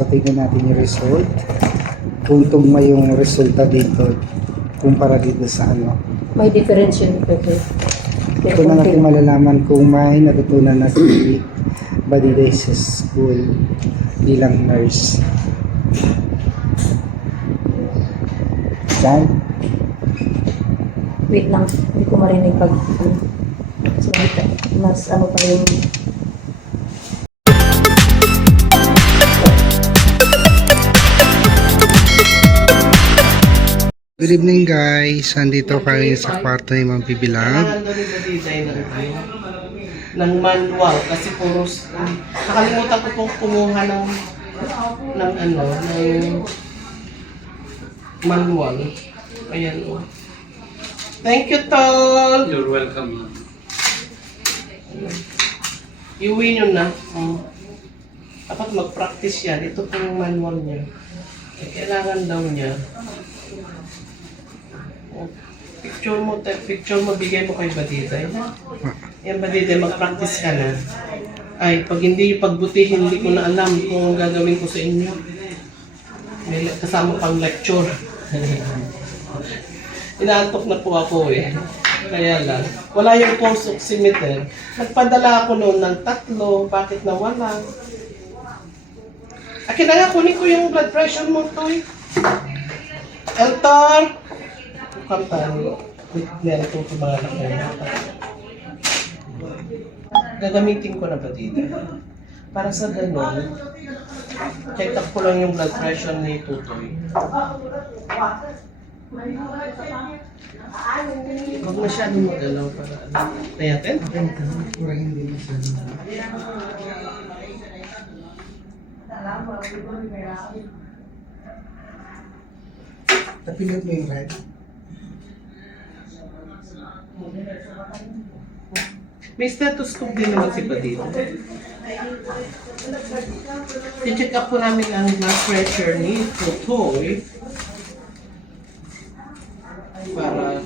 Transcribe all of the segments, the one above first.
So, tignan natin yung result. Kung tugma yung resulta dito, kumpara dito sa ano. May difference yun, Pepe. Ito na natin malalaman kung may natutunan na si Badiday sa school bilang nurse. Yan. Wait lang, hindi ko marinig pag so, mas ano pa yung Good evening guys, andito kami sa kwarto ni Ma'am Bibilang. Kailangan doon yung Badiday ng manual kasi puro nakalimutan ko pong kumuha ng manual. Ayan o. Thank you, Tol! You're welcome. Iuwi nyo na. Dapat mag-practice yan. Ito po yung manual niya. Kailangan daw niya. Picture mo, bigay mo kay Badiday. Yan, Badiday, mag-practice ka na. Ay, pag hindi yung pagbutihin, hindi ko na alam kung gagawin ko sa inyo. May kasama pang lecture. Inaantok na po ako eh. Kaya lang, wala yung pulse oximeter. Nagpadala ako noon ng 3, bakit nawala? Akin na nga, kunin ko yung blood pressure mo, Toy. Eltor! Kampan. Meron itong kumanak na. Gagamitin ko na ba dito? Para sa ganun, check up ko lang yung blood pressure ni Tutoy. Huwag masyadong magalaw para ano. Nayatin? Kurangin din sa Tapilot mo yung red. May stethoscope din naman si Badito. I-check up po namin ang blood pressure ni Tutoy. Para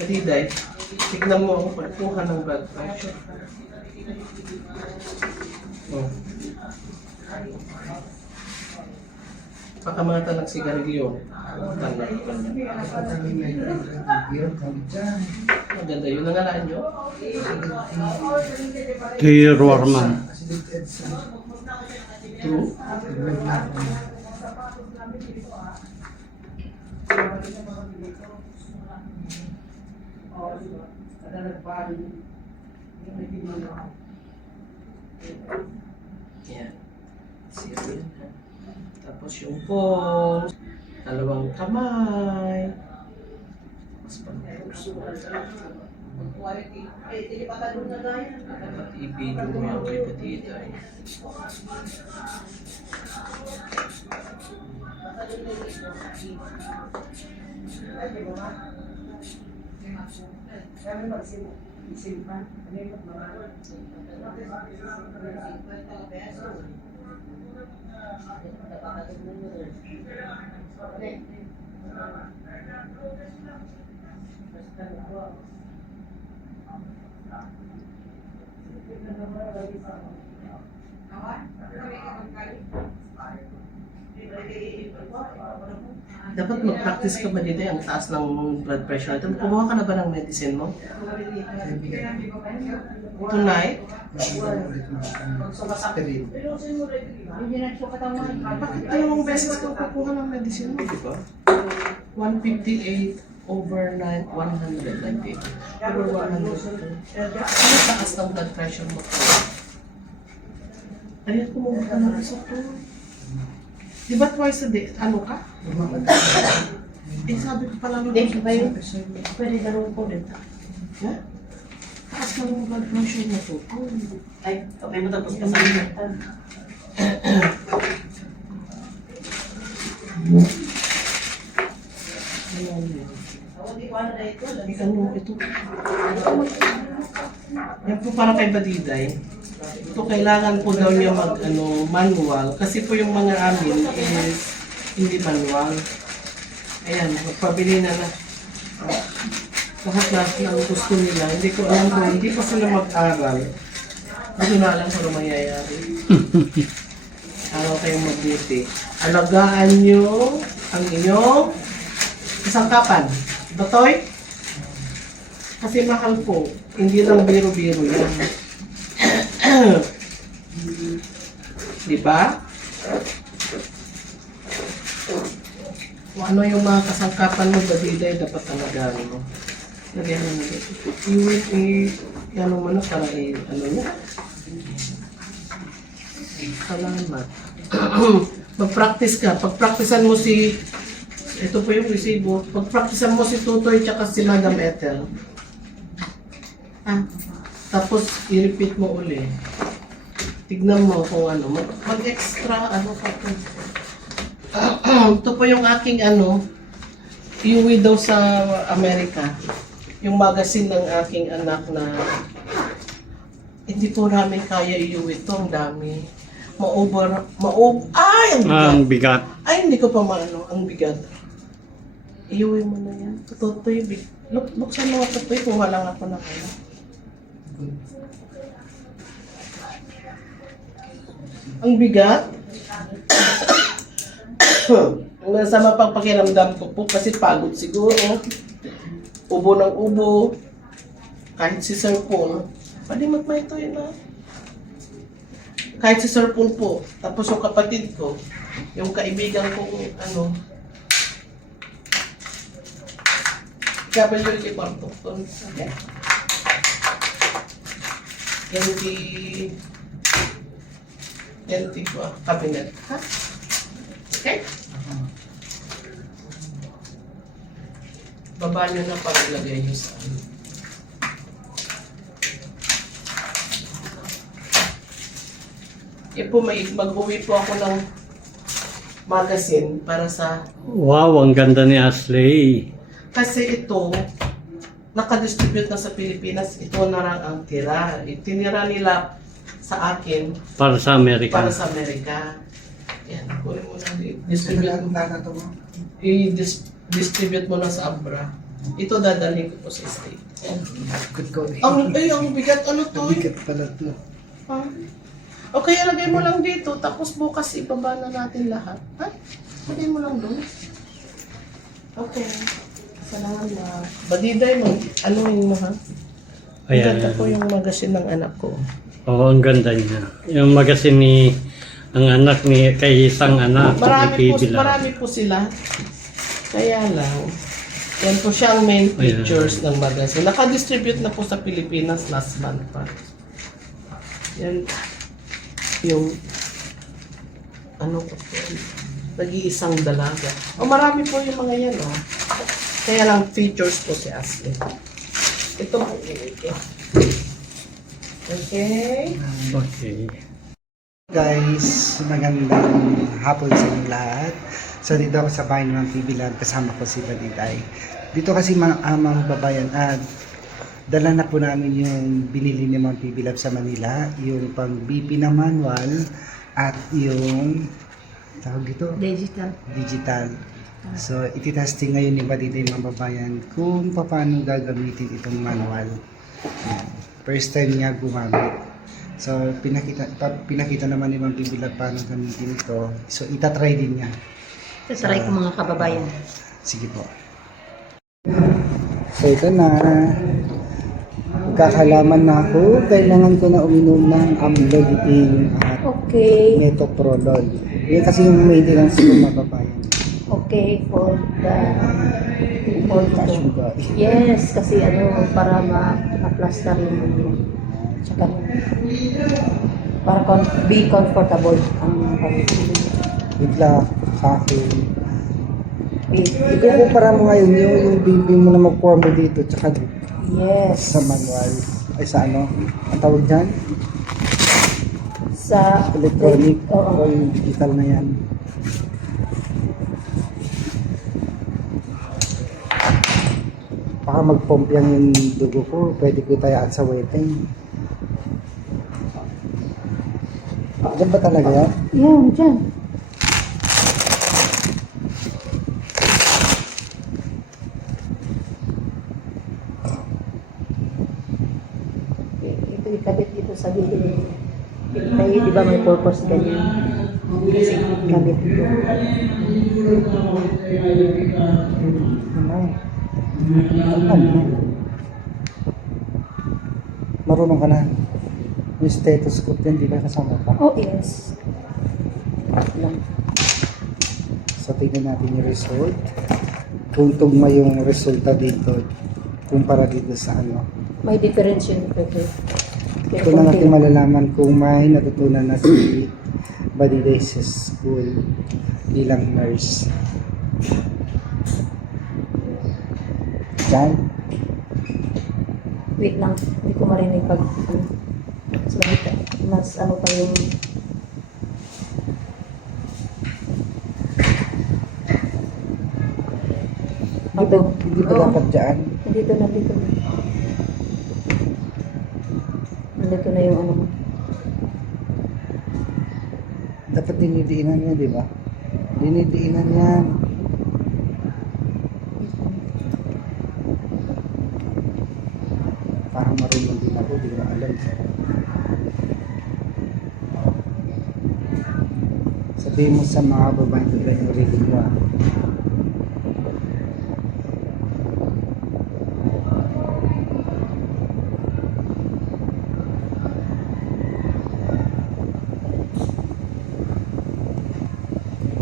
Badiday, tignan mo ako pagkuha ng blood pressure. Oh. Baka mga tanang sigarilyo. Tanang. Maganda yun. Nangalaan nyo? Kay Roarman. True? Yan. Zero yan. Tapos yung pulse, 2 kamay. Mas pang-pulse. Dapat i-video mo yung kay Badiday. Dapat mag-practice ka ba dito ang taas ng blood pressure natin? Kumuha ka na ba ng medicine mo? Tonight? Bakit 2 beses ka kukuha ng medicine mo, di ba? 158 over 198. Over 100. Ano taas ng blood pressure mo? Ayun, kumuha ka ng result to. Di ba twice a day? Ano ka? Eh, sabi ko pala mo. Date ba yun? Pwede dalawang po dito. Ha? Taas na yung blood pressure na to. Ay, okay mo tapos kasama. Ano ito? Yan po para kay Badiday. Ito kailangan po daw niya manual kasi po yung mga amin is hindi manual. Ayan, magpabili na na. lahat ng gusto nila. Hindi ko alam kung hindi pa sila mag-aral. Hindi na alam kung ano mangyayari. Araw kayong mag-duty. Alagaan nyo ang inyong kasangkapan. Batoy? Kasi mahal po. Hindi lang biro-biro yan. Diba? Kung ano yung mga kasangkapan mo, Badiday, dapat alagaan mo. Lagyan mo na ito. Ano mo na para ano niya? Salamat. Mag-practice ka. Pag-practicean mo si... Ito po yung resibo. Pag-practicean mo si Tutoy tsaka si Madam Ethel. Tapos, i-repeat mo uli. Tignan mo kung ano. Mag-extra, ano pa po. Ito po yung aking ano, iuwi daw sa Amerika. Yung magazine ng aking anak na hindi po namin kaya iuwi ito. Ang dami. Ay, ang bigat. Ang bigat. Ay, hindi ko pa maano. Ang bigat. Iuwi mo na yan. Tutoy, buksan mo ako tutoy. Kuha lang ako na kaya. Ang bigat. Sa mapagpakiramdam ko po kasi pagod siguro. Ubo ng ubo. Kahit si Sir Paul. Pwede magmaito yun na. Kahit si Sir Paul po. Tapos yung kapatid ko. Yung kaibigan ko ano. WK Parton. Okay. Yan di ko cabinet. Ha? Okay? Baba nyo na para ilagay nyo sa ano. Po, mag-uwi po ako ng magazine para sa... Wow, ang ganda ni Ashley. Kasi ito, nakadistribute na sa Pilipinas, ito na lang ang tira. Itinira nila sa akin Para sa Amerika. para sa Amerika. Yan, kunin mo na. I-distribute mo na sa Abra. Ito dadalhin ko po sa state. Ang bigat ano to? Bigat pala to. Ha? O kaya lagay mo lang dito, tapos bukas ibaba na natin lahat. Ha? Lagay mo lang doon. Okay. Salamat. Badiday mo, anuhin mo ha? Ang Ayan. ganda po yung magazine ng anak ko. Oo, ang ganda niya. Yung magazine ni ang anak ni kay isang anak. Marami po sila. Kaya lang, yan po siyang main features ng magazine. Naka-distribute na po sa Pilipinas last month pa. Yan. Yung ano po po, nag-iisang dalaga. Marami po yung mga yan, oh. Kaya lang features po si Ashley. Ito po ito. Okay. Okay. Guys, magandang hapon sa inyong lahat. So dito ako sa bahay ng TV Lab, kasama ko si Badiday. Dito kasi mga babayan at dala na po namin yung binili ni Ma'am PB Lab sa Manila, yung pang BP na manual at yung tawag dito? Digital. So, ititesting ngayon ni Badiday mga babayan kung paano gagamitin itong manual. Yan. First time niya gumamit. So, pinakita naman ni Ma'am PB Lab paano gamitin ito. So, itatry din niya. Tatry ko mga kababayan. Sige po. So, ito na. Kakalaman na ako, kailangan ko na uminom ng amlodipine at Okay. metoprolol. Yan kasi yung maintenance ko mababayan. Okay for the Sugar. yes, kasi ano, para ma-plaster yung tsaka para be comfortable ang pamilya. Bigla sa akin. Ikukumpara mo ngayon yung BP mo na magkuha mo dito tsaka Yes. sa manual. Ay sa ano? Ang tawag dyan? Sa Electronic Oo. o yung digital na yan. Baka mag-pump yan yung dugo ko. Pwede ko itayaan sa weteng. Diyan ba talaga yan? Yan, dyan. kabit dito sa gilid. May, di ba may purpose ganyan? Kasi kabit dito. Ano? Marunong ka na. Yung stethoscope din, di ba kasama pa? Oh, yes. Lang. So, tignan natin yung result. Kung tugma yung resulta dito, kumpara dito sa ano. May difference yun. Pero Ito na natin malalaman kung may natutunan na si Badiday sa school bilang nurse. Diyan. wait lang, hindi ko marinig pag mas ano pa yung Hindi ba dapat dyan? Nandito na. Nandito na yung ano mo. Dapat dinidiinan niya, di ba? Dinidiinan yan. Parang marunong din ako, di ko alam. Sabihin mo sa mga babae ko ba yung reading mo, ah.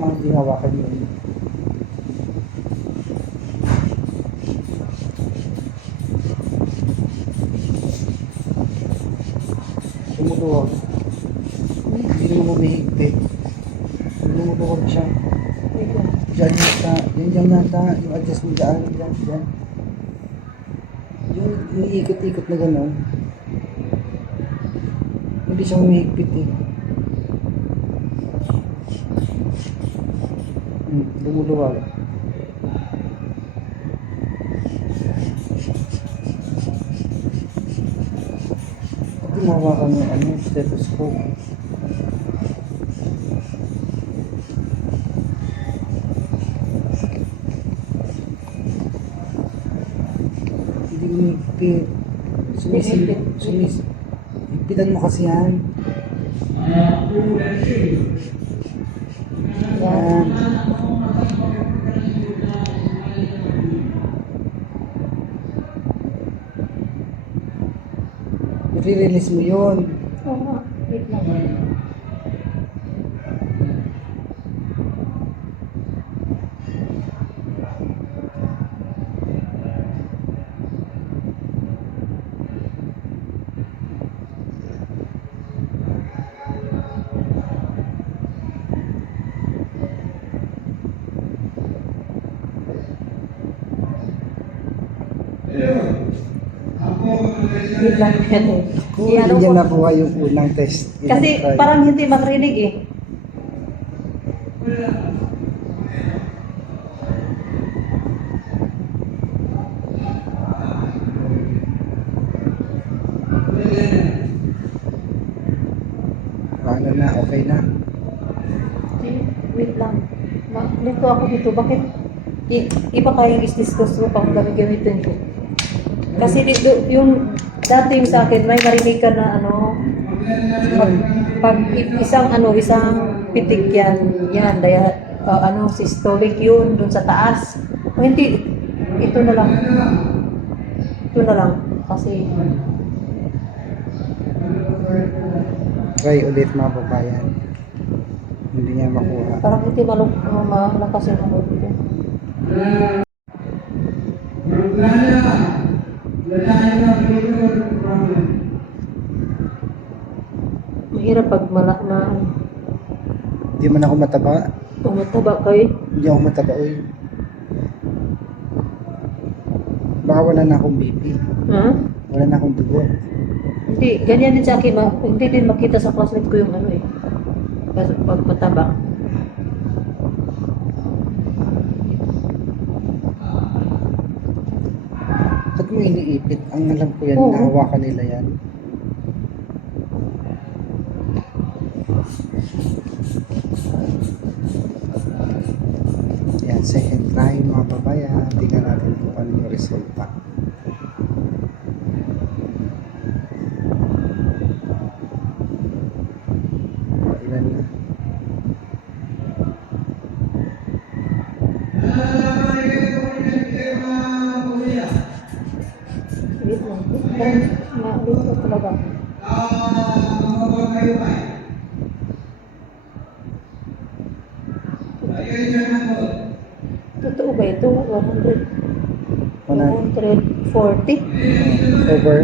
Mga hindi hawakan yun. Tumutuwag. Hindi mo humihigpit. Tumutuwag siya. Wait lang. Diyan yata. Diyan yata. Yung adjust mo dyan. Diyan. Yung iikot-ikot na gano'n. Hindi siya humihigpit eh. Lumuluwag. Hindi mo hawakan yung ano, stethoscope. Hindi mo higpit. Higpitan mo kasi yan. Yan. I-release mo yun. Oo nga, wait lang. Wait lang yan eh. Kung I-ano hindi ko- niya nakuha yung unang test. Kasi in-try. parang hindi makrinig eh. Ano na, okay na. Wait lang. Lito ako dito. Bakit? Iba kayang is-discuss ko pang gamitin ko. Kasi dito, yung dati yung sa akin, may marinig ka na ano, pag isang pitik yan, daya, systolic yun, dun sa taas. O hindi, ito na lang. Kasi, Try ulit mga babayan. Hindi niya makuha. parang hindi malakas yung ano dito. Mahirap pag Hindi man ako mataba. tumataba kayo. Hindi ako mataba, oy. Baka wala na akong BP. Ha? Wala na akong dugo. Hindi, ganyan din sa akin. Hindi din makita sa classmate ko yung ano eh. Kasi pag mataba. Ba't mo iniipit? Ang alam ko yan, Oo. nahawakan nila yan. Yan, second try mga babayan. Tingnan natin kung ano yung resulta. Baba. Totoo ba ito? 100? 140? Over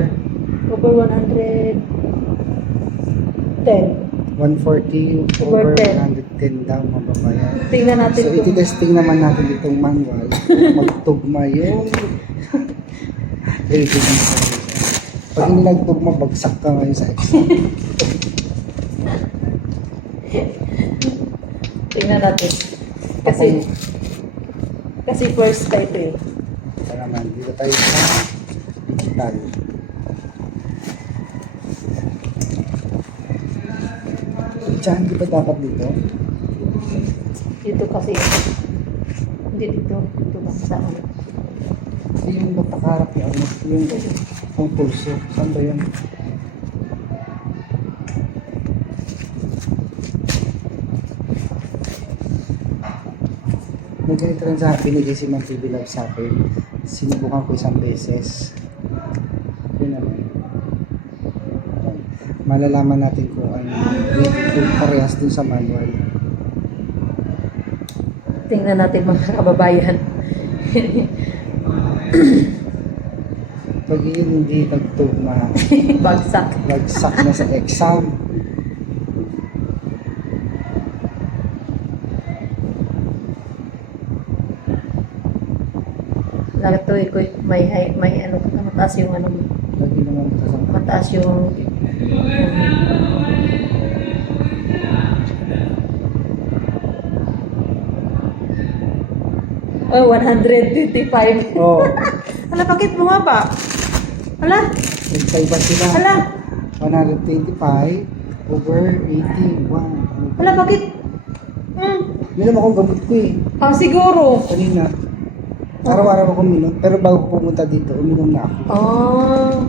Over 110. 140, Over over 10. 110 daw mga babayan. Tingnan natin So, kung iti-testing naman natin itong manual. Magtugma yung rating mo. Pag hindi nagtugma, bagsak ka ngayon sa exam. tingnan natin. Kasi first type eh. Ito naman, dito tayo sa digital. Diyan, di ba dapat dito? Dito kasi. Hindi dito. Dito ba? Saan? Hindi yung magpakaharap yung ano, yung pulso. Saan ba yun? May ganito rin sa binigay si Ma'am TV Love sa akin. Sinubukan ko isang beses. Yun naman. Ayan. Malalaman natin kung ano, kung parehas dun sa manual. Tingnan natin mga kababayan. Pag yun hindi nagtugma, Bagsak. nagsak na sa exam. Lahat to eh, may ano, mataas yung ano, Lagi naman ito sa mataas yung oh, 125. Oh, Hala, bakit bumaba? Hala, nagkaiba sila. hala, 125 over 81. hala, bakit? Minum akong gamot ko eh. Siguro. Kanina. Araw-araw ako minum. Pero bago ko pumunta dito, uminom na ako.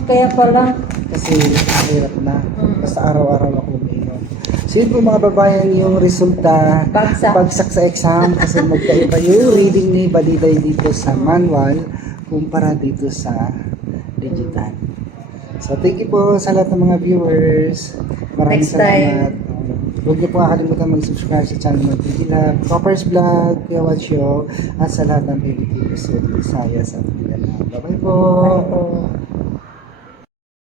Kaya pala. Kasi mahirap na. Basta araw-araw ako uminom. So yun po mga babayan yung resulta. Bagsak. Sa exam. Kasi magkaiba yung reading ni Baliday dito sa manual kumpara dito sa digital. So thank you po sa lahat ng mga viewers. Maraming Next time. salamat. Huwag niyo po kakalimutan mag-subscribe sa channel ng TV Lab, Copper's Vlog, Kuya Show, at sa lahat ng baby TV sa Visayas at Mindanao. Bye-bye po! Bye po.